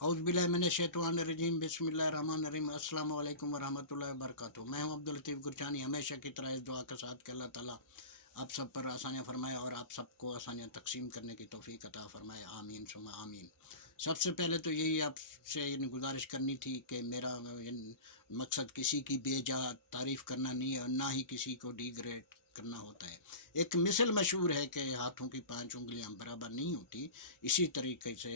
औज़ु बिल्लाहि मिनश्शैतानिर्रजीम बिस्मिल्लाहिर्रहमानिर्रहीम अस्सलामु अलैकुम वरहमतुल्लाहि वबरकातुहू। मैं हूँ अब्दुल लतीफ़ गुरजानी, हमेशा की तरह इस दुआ के साथ कि अल्लाह ताला आप सब पर आसानियाँ फरमाए और आप सबको आसानियाँ तकसीम करने की तौफीक अता फरमाए। आमीन सुम्मा आमीन। सबसे पहले तो यही आपसे गुजारिश करनी थी कि मेरा मकसद किसी की बेजा तारीफ़ करना नहीं है और ना ही किसी को डिग्रेड करना होता है। एक मिसल मशहूर है कि हाथों की 5 उंगलियां बराबर नहीं होती। इसी तरीके से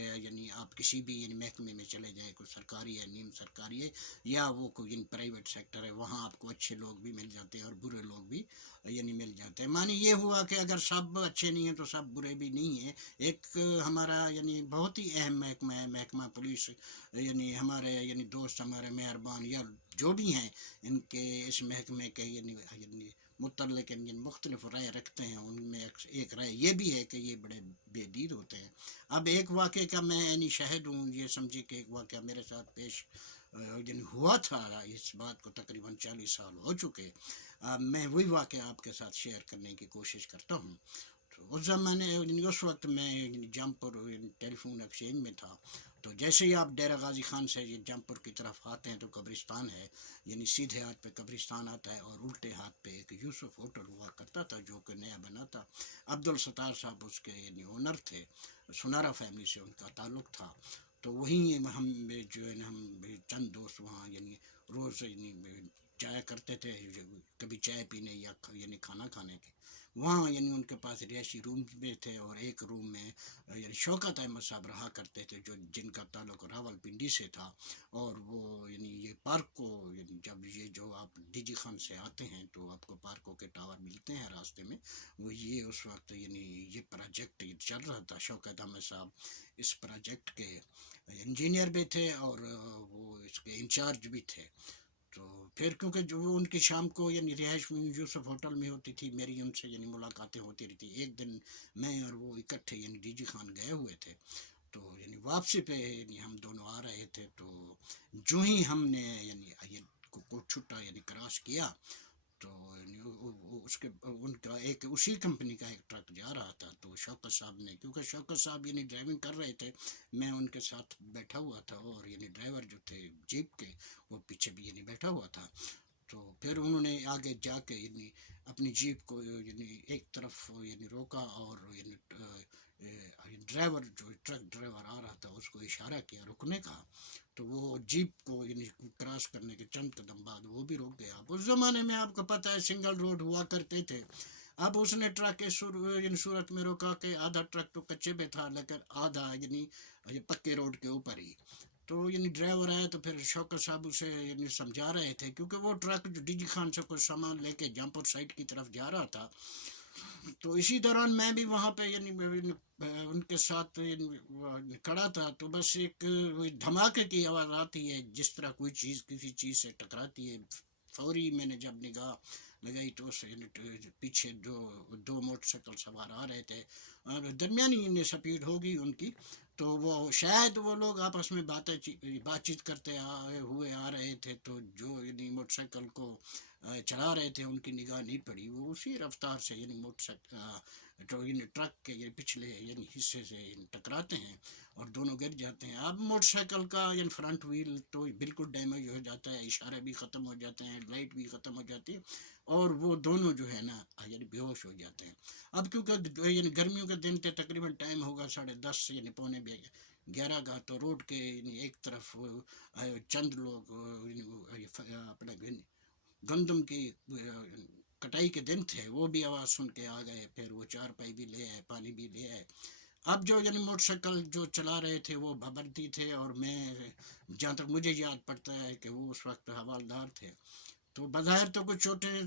आप किसी भी महकमे में चले जाए, कोई सरकारी है, नीम सरकारी है, या वो कोई प्राइवेट सेक्टर है, वहाँ आपको अच्छे लोग भी मिल जाते हैं और बुरे लोग भी मिल जाते हैं। मानी ये हुआ कि अगर सब अच्छे नहीं हैं तो सब बुरे भी नहीं हैं। एक हमारा बहुत ही अहम महकमा है, महकमा पुलिस। हमारे दोस्त हमारे मेहरबान या जो भी हैं, इनके इस महकमे के मुतल्लिक़ मुख्तलिफ राय रखते हैं। उनमें एक राय ये भी है कि ये बड़े बेदीद होते हैं। अब एक वाक़े का मैं शाहिद हूँ, ये समझिए कि एक वाक़या मेरे साथ पेश हुआ था। इस बात को तकरीबन 40 साल हो चुके। मैं वही वाक़या आपके साथ शेयर करने की कोशिश करता हूँ। तो उस ज़माने उस वक्त मैं जमपुर टेलीफोन एक्सचेंज में था। तो जैसे ही आप डेरा गाजी खान से जमपुर की तरफ आते हैं तो कब्रिस्तान है, सीधे हाथ पे कब्रिस्तान आता है और उल्टे हाथ पे एक यूसुफ होटल हुआ करता था जो कि नया बना था। अब्दुल सत्तार साहब उसके ओनर थे। सुनारा फैमिली से उनका ताल्लुक़ था। तो वहीं हम हम चंद दोस्त वहाँ रोज़ जाया करते थे, कभी चाय पीने या खाना खाने के। वहाँ उनके पास रिहायशी रूम भी थे और एक रूम में शौकत अहमद साहब रहा करते थे, जो जिनका ताल्लुक़ रावलपिंडी से था। और वो ये पार्क को जब जो आप डीजी खान से आते हैं तो आपको पार्कों के टावर मिलते हैं रास्ते में। वो उस वक्त ये प्रोजेक्ट चल रहा था। शौकत अहमद साहब इस प्रोजेक्ट के इंजीनियर भी थे और वो इसके इंचार्ज भी थे। तो फिर क्योंकि जो उनकी शाम को रिहाइश यूसुफ होटल में होती थी, मेरी उनसे मुलाकातें होती रहती। एक दिन मैं और वो इकट्ठे डीजी खान गए हुए थे। तो वापसी पे हम दोनों आ रहे थे। तो जो ही हमने को छुट्टा क्रॉस किया तो उसके उनका एक उसी कंपनी का एक ट्रक जा रहा था। तो शौकत साहब ने, क्योंकि शौकत साहब ड्राइविंग कर रहे थे, मैं उनके साथ बैठा हुआ था और ड्राइवर जो थे जीप के, वो पीछे भी बैठा हुआ था। तो फिर उन्होंने आगे जाके अपनी जीप को एक तरफ रोका और ड्राइवर जो ट्रक ड्राइवर आ रहा था उसको इशारा किया रुकने का। तो वो जीप को क्रॉस करने के चंद कदम बाद वो भी रुक गया। उस ज़माने में आपको पता है सिंगल रोड हुआ करते थे। अब उसने ट्रक के सूरत में रोका के आधा ट्रक तो कच्चे पे था, लेकिन आधा पक्के रोड के ऊपर ही। तो ड्राइवर आया तो फिर शौकत साहब उसे समझा रहे थे, क्योंकि वो ट्रक जो डीजी खान से कुछ सामान लेके जमपुर साइड की तरफ जा रहा था। तो इसी दौरान मैं भी वहाँ पे उनके साथ खड़ा था। तो बस एक धमाके की आवाज़ आती है, जिस तरह कोई चीज़ किसी चीज़ से टकराती है। फौरी मैंने जब निगाह लगाई तो पीछे दो मोटरसाइकिल सवार आ रहे थे और दरमियानी स्पीड होगी उनकी। तो वो शायद वो लोग आपस में बातचीत करते हुए आ रहे थे। तो जो मोटरसाइकिल को चला रहे थे उनकी निगाह नहीं पड़ी, वो उसी रफ्तार से मोटरसाइकिल ट्रक के पिछले हिस्से से टकराते हैं और दोनों गिर जाते हैं। अब मोटरसाइकिल का फ्रंट व्हील तो बिल्कुल डैमेज हो जाता है, इशारे भी ख़त्म हो जाते हैं, लाइट भी ख़त्म हो जाती है और वो दोनों जो है ना बेहोश हो जाते हैं। अब क्योंकि गर्मियों के दिन थे, तकरीबन टाइम होगा 10:30 पौने 11 का। तो रोड के एक तरफ चंद लोग अपना गंदम की कटाई के दिन थे, वो भी आवाज़ सुन के आ गए। फिर वो चारपाई भी ले आए, पानी भी ले आए। अब जो मोटरसाइकिल जो चला रहे थे वो भबरती थे और मैं, जहाँ तक मुझे याद पड़ता है कि वो उस वक्त हवालदार थे। तो बज़ाहिर तो कुछ चोटें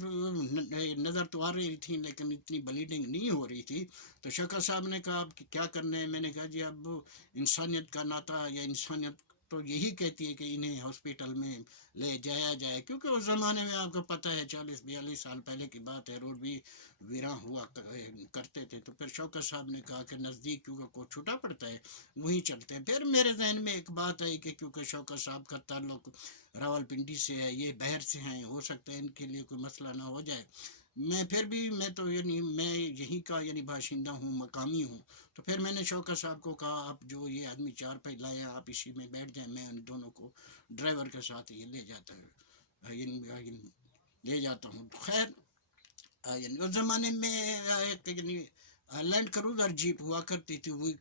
नज़र तो आ रही थी, लेकिन इतनी ब्लीडिंग नहीं हो रही थी। तो शौकत साहब ने कहा अब क्या करना है। मैंने कहा जी अब इंसानियत का नाता या इंसानियत तो यही कहती है कि इन्हें हॉस्पिटल में ले जाया जाए, क्योंकि उस ज़माने में आपको पता है 40-42 साल पहले की बात है, रोड भी वीरान हुआ करते थे। तो फिर शौकत साहब ने कहा कि नज़दीक क्योंकि को छूटा पड़ता है वहीं चलते हैं। फिर मेरे जहन में एक बात आई कि क्योंकि शौकत साहब का ताल्लुक़ रावलपिंडी से है, ये बहर से हैं, हो सकता है इनके लिए कोई मसला ना हो जाए। میں پھر بھی میں تو یعنی میں یہیں کا یعنی باشندہ ہوں، مقامی ہوں، تو پھر میں نے شوکت صاحب کو کہا آپ جو یہ آدمی چار پہ لائے آپ اسی میں بیٹھ جائیں، میں ان دونوں کو ڈرائیور کے ساتھ یہ لے جاتا ہے، لے جاتا ہوں. تو خیر یعنی اس زمانے میں ایک یعنی لینڈ کروزر جیپ ہوا کرتی تھی، وہی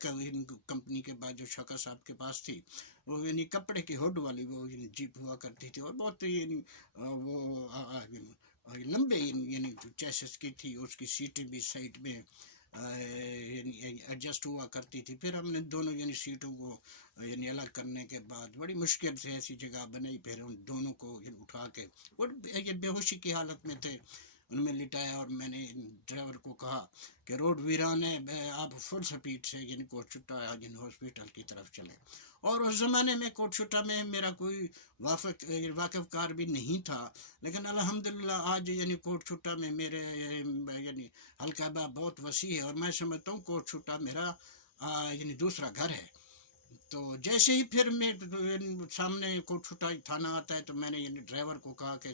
کمپنی کے بعد جو شوکت صاحب کے پاس تھی، وہ یعنی کپڑے کی ہوڈ والی وہ یعنی جیپ ہوا کرتی تھی، اور بہت یعنی وہ لمبے یعنی جو چیسس کی تھی، اس کی سیٹیں بھی سائڈ میں یعنی ایڈجسٹ ہوا کرتی تھی. پھر ہم نے دونوں یعنی سیٹوں کو یعنی الگ کرنے کے بعد بڑی مشکل سے ایسی جگہ بنائی، پھر ان دونوں کو اٹھا کے وہ بے ہوشی کی حالت میں تھے، ان میں لٹایا، اور میں نے ڈرائیور کو کہا کہ روڈ ویران ہے، آپ فل سپیڈ سے یعنی کوٹ چھٹا یعنی ہاسپٹل کی طرف چلیں. اور اس زمانے میں کوٹ چھٹا میں میرا کوئی واقف کار بھی نہیں تھا، لیکن الحمدللہ آج یعنی کوٹ چھٹا میں میرے یعنی حلقہ بہت وسیع ہے، اور میں سمجھتا ہوں کوٹ چھٹا میرا یعنی دوسرا گھر ہے. تو جیسے ہی پھر میں سامنے کوٹ چھٹا تھانہ آتا ہے، تو میں نے یعنی ڈرائیور کو کہا کہ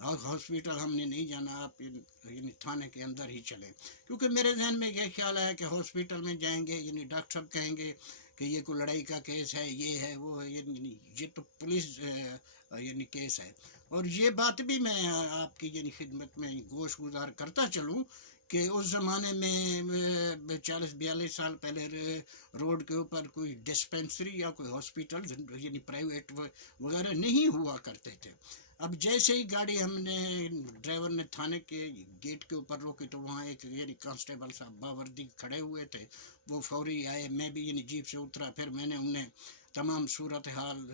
ہاسپٹل ہم نے نہیں جانا، آپ یعنی تھانے کے اندر ہی چلیں، کیونکہ میرے ذہن میں یہ خیال ہے کہ ہاسپٹل میں جائیں گے یعنی ڈاکٹر صاحب کہیں گے کہ یہ کوئی لڑائی کا کیس ہے، یہ ہے وہ ہے، یعنی یہ تو پولیس یعنی کیس ہے. اور یہ بات بھی میں آپ کی یعنی خدمت میں گوش گزار کرتا چلوں کہ اس زمانے میں 40-42 سال پہلے روڈ کے اوپر کوئی ڈسپینسری یا کوئی ہاسپٹل یعنی پرائیویٹ وغیرہ نہیں ہوا کرتے تھے. اب جیسے ہی گاڑی ہم نے ڈرائیور نے تھانے کے گیٹ کے اوپر روکی، تو وہاں ایک یعنی کانسٹیبل صاحب باوردی کھڑے ہوئے تھے، وہ فوری آئے، میں بھی یعنی جیپ سے اترا، پھر میں نے انہیں تمام صورتحال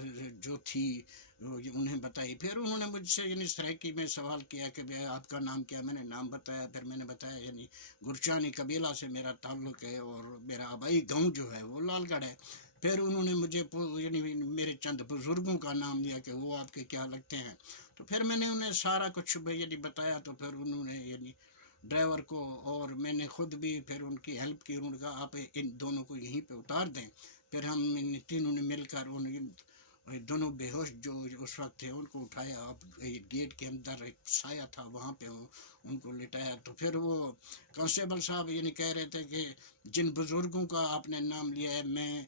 جو تھی انہیں بتائی. پھر انہوں نے مجھ سے یعنی سرائکی میں سوال کیا کہ آپ کا نام کیا، میں نے نام بتایا، پھر میں نے بتایا یعنی گرچانی قبیلہ سے میرا تعلق ہے، اور میرا آبائی گاؤں جو ہے وہ لال گڑھ ہے. پھر انہوں نے مجھے یعنی میرے چند بزرگوں کا نام لیا کہ وہ آپ کے کیا لگتے ہیں، تو پھر میں نے انہیں سارا کچھ یعنی بتایا. تو پھر انہوں نے یعنی ڈرائیور کو اور میں نے خود بھی پھر ان کی ہیلپ کی، انہوں نے کہا آپ ان دونوں کو یہیں پہ اتار دیں. پھر ہم تینوں نے مل کر دونوں بے ہوش جو اس وقت تھے ان کو اٹھایا، اب گیٹ کے اندر ایک سایہ تھا وہاں پہ ان کو لٹایا. تو پھر وہ کانسٹیبل صاحب یعنی کہہ رہے تھے کہ جن بزرگوں کا آپ نے نام لیا ہے میں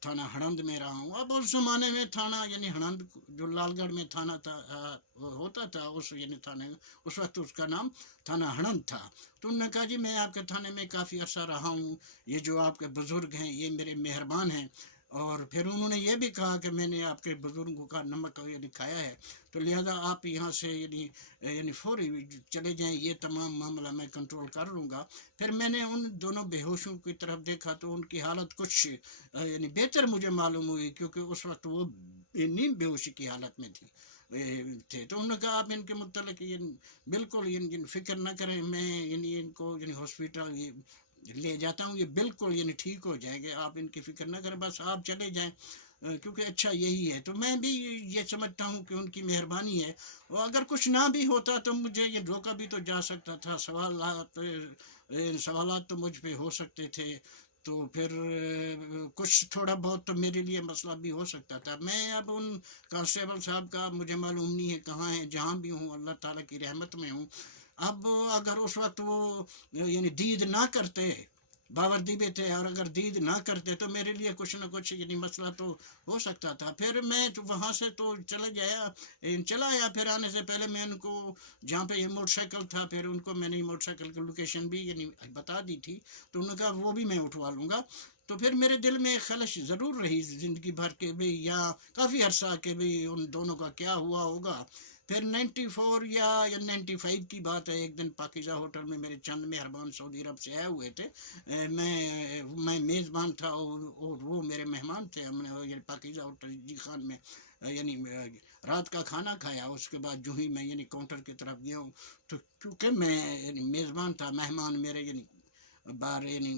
تھانہ ہڑند میں رہا ہوں. اب اس زمانے میں تھانہ یعنی ہڑند جو لال گڑھ میں تھانہ تھا ہوتا تھا، اس یعنی تھانے اس وقت اس کا نام تھانہ ہڑند تھا. تو انہوں نے کہا جی میں آپ کے تھانے میں کافی عرصہ رہا ہوں، یہ جو آپ کے بزرگ ہیں یہ میرے مہربان ہیں. اور پھر انہوں نے یہ بھی کہا کہ میں نے آپ کے بزرگوں کا نمک یعنی کھایا ہے، تو لہذا آپ یہاں سے یعنی فوری چلے جائیں، یہ تمام معاملہ میں کنٹرول کر لوں گا. پھر میں نے ان دونوں بے ہوشوں کی طرف دیکھا تو ان کی حالت کچھ یعنی بہتر مجھے معلوم ہوئی، کیونکہ اس وقت وہ نیم بے ہوشی کی حالت میں تھے. تو انہوں نے کہا آپ ان کے متعلق بالکل فکر نہ کریں، میں ان کو ہاسپٹل لے جاتا ہوں، یہ بالکل ٹھیک ہو جائے گا، آپ ان کی فکر نہ کریں، بس آپ چلے جائیں، کیونکہ اچھا یہی ہے. تو میں بھی یہ سمجھتا ہوں کہ ان کی مہربانی ہے، اور اگر کچھ نہ بھی ہوتا تو مجھے یہ روکا بھی تو جا سکتا تھا، سوالات تو مجھ پہ ہو سکتے تھے، تو پھر کچھ تھوڑا بہت تو میرے لیے مسئلہ بھی ہو سکتا تھا. میں اب ان کانسٹیبل صاحب کا مجھے معلوم نہیں ہے کہاں ہیں، جہاں بھی ہوں اللہ تعالیٰ کی رحمت میں ہوں. اب اگر اس وقت وہ دید نہ کرتے، باوردی بھی تھے، اور اگر دید نہ کرتے تو میرے لیے کچھ نہ کچھ مسئلہ تو ہو سکتا تھا. پھر میں وہاں سے تو چلا آیا. پھر آنے سے پہلے میں ان کو جہاں پہ یہ موٹر سائیکل تھا، پھر ان کو میں نے موٹر سائیکل کی لوکیشن بھی بتا دی تھی، تو انہوں نے کہا وہ بھی میں اٹھوا لوں گا. تو پھر میرے دل میں خلش ضرور رہی زندگی بھر کے بھی، یا کافی عرصہ کے بھی ان دونوں کا کیا ہوا ہوگا. پھر 94 یا 95 کی بات ہے، ایک دن پاکیزہ ہوٹل میں میرے چند مہربان سعودی عرب سے آئے ہوئے تھے، میں میزبان تھا اور وہ میرے مہمان تھے. ہم نے پاکیزہ ہوٹل جی خان میں رات کا کھانا کھایا. اس کے بعد جو ہی میں کاؤنٹر کی طرف گیا ہوں، تو کیونکہ میں میزبان تھا، مہمان میرے बाहर यानी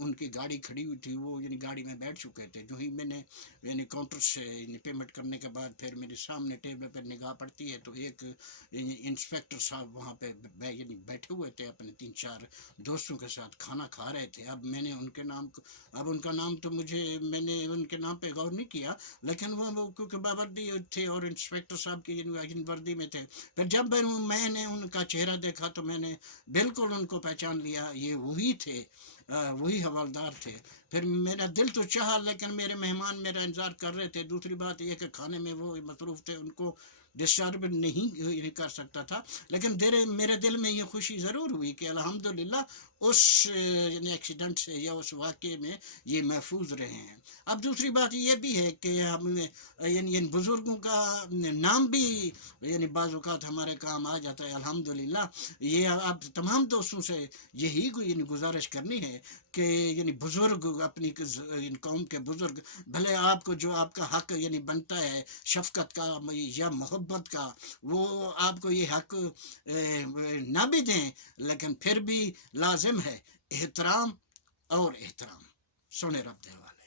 उनकी गाड़ी खड़ी हुई थी, वो यानी गाड़ी में बैठ चुके थे। जो ही मैंने यानी काउंटर से पेमेंट करने के बाद फिर मेरे सामने टेबल पर निगाह पड़ती है तो एक इंस्पेक्टर साहब वहाँ पे यानी बैठे हुए थे अपने 3-4 दोस्तों के साथ खाना खा रहे थे। अब मैंने उनके नाम को, अब उनका नाम तो मैंने उनके नाम पे गौर नहीं किया, लेकिन वो क्योंकि बावर्दी थे और इंस्पेक्टर साहब की वर्दी में थे। फिर जब मैंने उनका चेहरा देखा तो मैंने बिल्कुल उनको पहचान लिया, ये वही थे, वही हवलदार थे। फिर मेरा दिल तो चाहा, लेकिन मेरे मेहमान मेरा इंतज़ार कर रहे थे। दूसरी बात ये कि खाने में वो मसरूफ़ थे, उनको डिस्टर्ब नहीं कर सकता था। लेकिन मेरे दिल में ये खुशी ज़रूर हुई कि अल्हम्दुलिल्लाह उस एक्सीडेंट से या उस वाक़े में ये महफूज रहे हैं। अब दूसरी बात ये भी है कि हम इन बुज़ुर्गों का नाम भी यानी बाज़ औक़ात हमारे काम आ जाता है। अल्हम्दुलिल्लाह ये अब तमाम दोस्तों से यही यानी गुजारिश करनी है कि यानी बुज़ुर्ग अपनी इन कौम के बुज़ुर्ग, भले आपको जो आपका हक़ यानी बनता है शफ़क़त का या मोहब्बत का, वो आपको ये हक़ ना भी दें, लेकिन फिर भी लाजिम है एहतराम और एहतराम। सुने रब दे वाले।